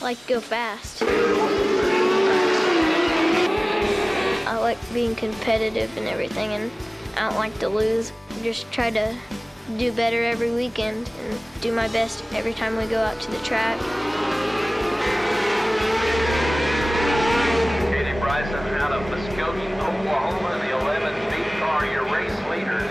I like to go fast. I like being competitive and everything, and I don't like to lose. Just try to do better every weekend and do my best every time we go out to the track. Katie Bryson out of Muskogee, Oklahoma, the 11 beat car, your race leader.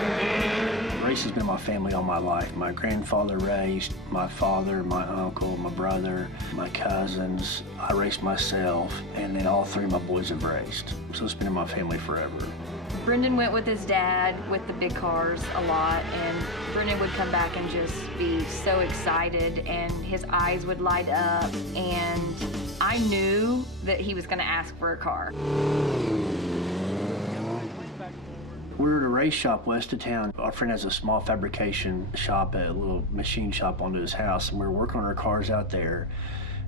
Race has been my family all my life. My grandfather raced, my father, my uncle, my brother, my cousins. I raced myself, and then all three of my boys have raced. So it's been in my family forever. Brendon went with his dad with the big cars a lot, and Brendon would come back and just be so excited, and his eyes would light up, and I knew that he was going to ask for a car. We're at a race shop west of town. Our friend has a small fabrication shop, a little machine shop onto his house, and we were working on our cars out there.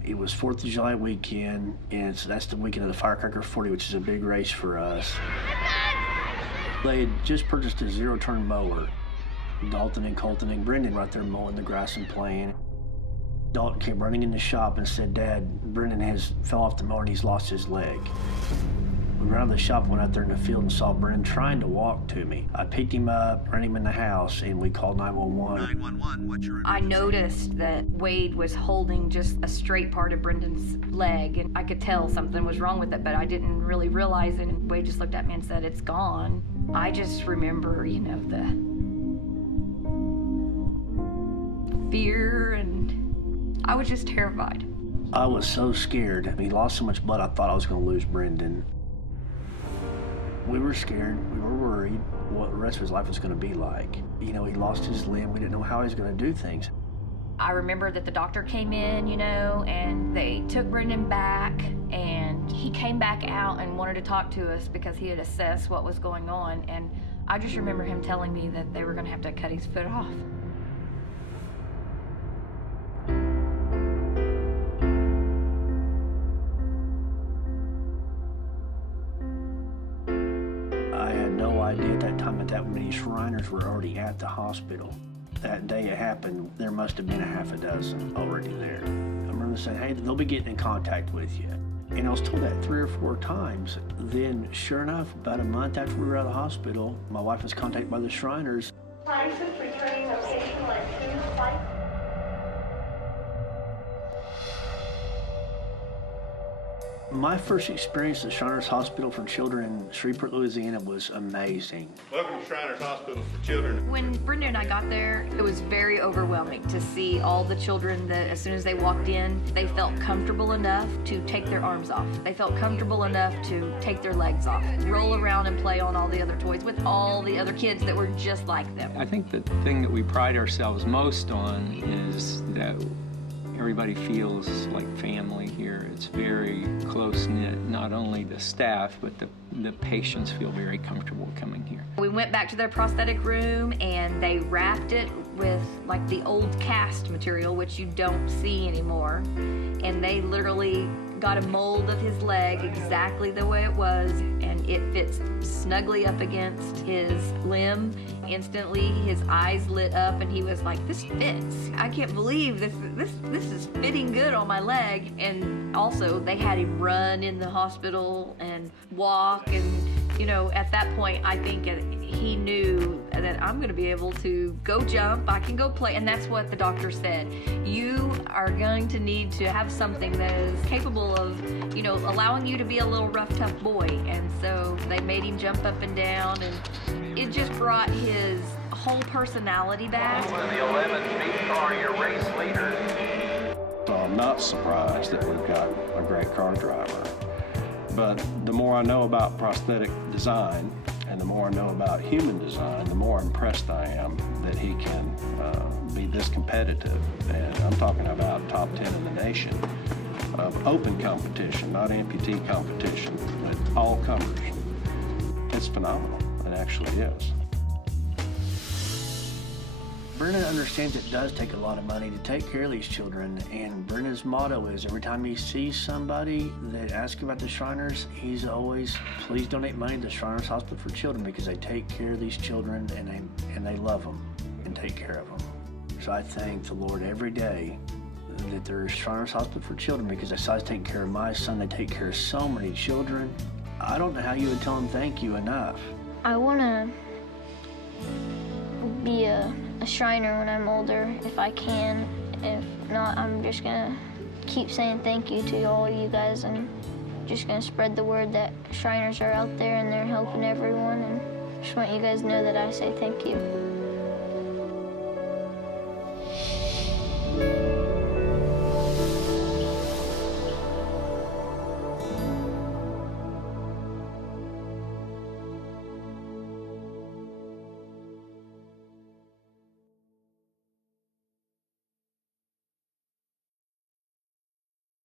It was 4th of July weekend, and that's the weekend of the Firecracker 40, which is a big race for us. They had just purchased a zero-turn mower. Dalton and Colton and Brendon right there mowing the grass and playing. Dalton came running in the shop and said, "Dad, Brendon fell off the mower and he's lost his leg." We ran out of the shop, went out there in the field and saw Brendon trying to walk to me. I picked him up, ran him in the house, and we called 911. 911, what's your emergency? I noticed that Wade was holding just a straight part of Brendon's leg, and I could tell something was wrong with it, but I didn't really realize it, and Wade just looked at me and said, "It's gone." I just remember, you know, the fear, and I was just terrified. I was so scared. He lost so much blood, I thought I was going to lose Brendon. We were scared, we were worried what the rest of his life was going to be like. You know, he lost his limb, we didn't know how he was going to do things. I remember that the doctor came in, you know, and they took Brendon back, and he came back out and wanted to talk to us because he had assessed what was going on, and I just remember him telling me that they were going to have to cut his foot off. I had no idea at that time that many Shriners were already at the hospital. That day it happened, there must have been a half a dozen already there. I remember saying, "Hey, they'll be getting in contact with you." And I was told that 3 or 4 times. Then, sure enough, about a month after we were out of the hospital, my wife was contacted by the Shriners. License returning location like 2 flight. My first experience at Shriners Hospital for Children in Shreveport, Louisiana was amazing. Welcome to Shriners Hospital for Children. When Brendon and I got there, it was very overwhelming to see all the children that as soon as they walked in, they felt comfortable enough to take their arms off. They felt comfortable enough to take their legs off, roll around and play on all the other toys with all the other kids that were just like them. I think the thing that we pride ourselves most on is that everybody feels like family here. It's very close-knit, not only the staff, but the patients feel very comfortable coming here. We went back to their prosthetic room and they wrapped it with like the old cast material, which you don't see anymore. And they literally got a mold of his leg exactly the way it was, and it fits snugly up against his limb. Instantly, his eyes lit up, and he was like, "This fits. I can't believe this is fitting good on my leg." And also, they had him run in the hospital and walk, and you know, at that point, I think he knew that I'm going to be able to go jump, I can go play, and that's what the doctor said. You are going to need to have something that is capable of, you know, allowing you to be a little rough, tough boy. And so they made him jump up and down, and it just brought his whole personality back. The 11 beat car, your race leader. So I'm not surprised that we've got a great car driver. But the more I know about prosthetic design and the more I know about human design, the more impressed I am that he can be this competitive. And I'm talking about top 10 in the nation of open competition, not amputee competition, but all comers. It's phenomenal. It actually is. Brendon understands it does take a lot of money to take care of these children, and Brendon's motto is every time he sees somebody that asks about the Shriners, he's always, "Please donate money to the Shriners Hospital for Children," because they take care of these children and they love them and take care of them. So I thank the Lord every day that there's Shriners Hospital for Children, because besides taking care of my son, they take care of so many children. I don't know how you would tell them thank you enough. I want to be a Shriner when I'm older, if I can. If not, I'm just going to keep saying thank you to all you guys, and just going to spread the word that Shriners are out there and they're helping everyone, and just want you guys to know that I say thank you.